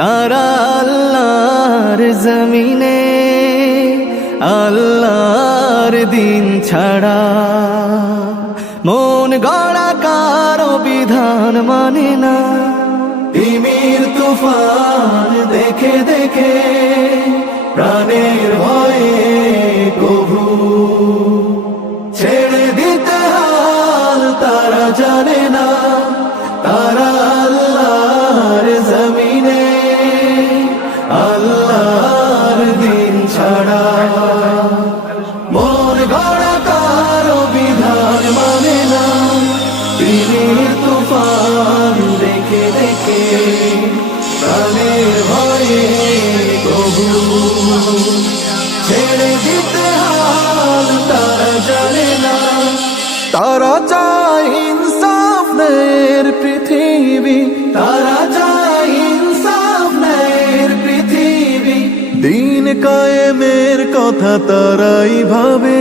তারা আল্লাহর জমিনে আল্লাহর দিন ছাড়া মন গড়া কারো বিধান মানে না। তিমির তুফান দেখে দেখে প্রাণের ভয়ে কভু ছেড়ে দিতে হাল তারা জানে না। তারা আল্লাহর জমিনে আল্লাহর দিন ছাড়া মন গড়া কারো বিধান মানে না। তিমির তুফান দেখে দেখে প্রাণের ভয়ে কবু ছেড়ে দিতে হাল তারা জানে না। তারা চায় ইনসাফ ন্যায়ের পৃথিবী, তারা চায় ইনসাফ ন্যায়ের পৃথিবী। দিন কায়েমের কথা তারাই ভাবে,